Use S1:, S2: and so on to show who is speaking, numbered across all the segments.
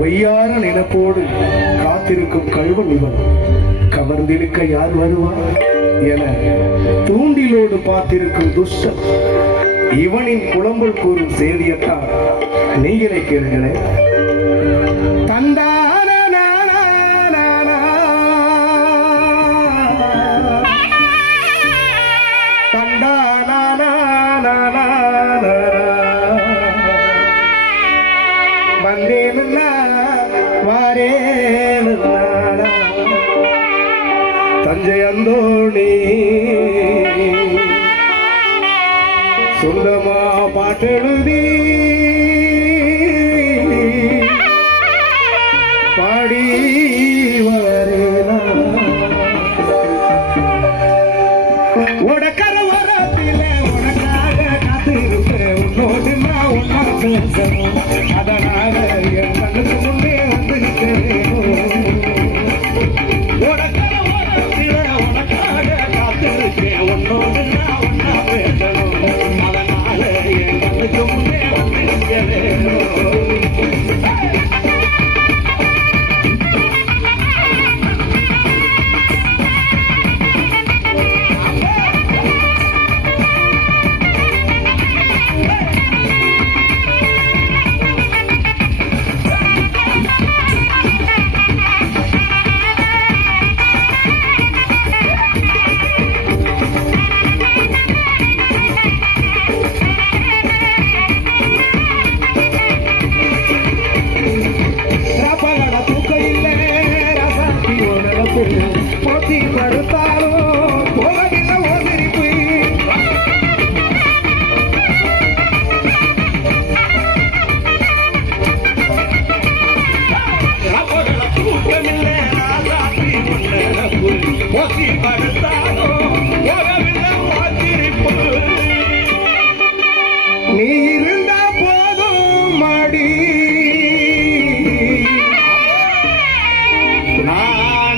S1: ஒய்யார நினைப்போடு காத்திருக்கும் கழுவன் இவன் கவர்ந்திருக்க யார் வருவான் என தூண்டிலோடு பார்த்திருக்கும் துஷ்டம் இவனின் புலம்பல் கூறும் செய்தியத்தான் நீங்களே கேளுங்களேன். தந்தா வந்தாரே தஞ்சை அந்தோணி. சொந்தமா பாட்டெழுதி. பாடி வரேனா உடக்கர வரத்தில உனக்காக காத்திருக்க உன்னோடு அதனால்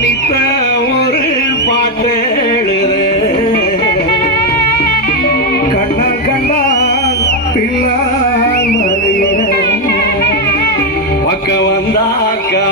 S1: அளித்த ஒரு பாட்டு கண்ணா கண்டால் பிள்ளால் மறிய பக்கம் வந்தாக்கா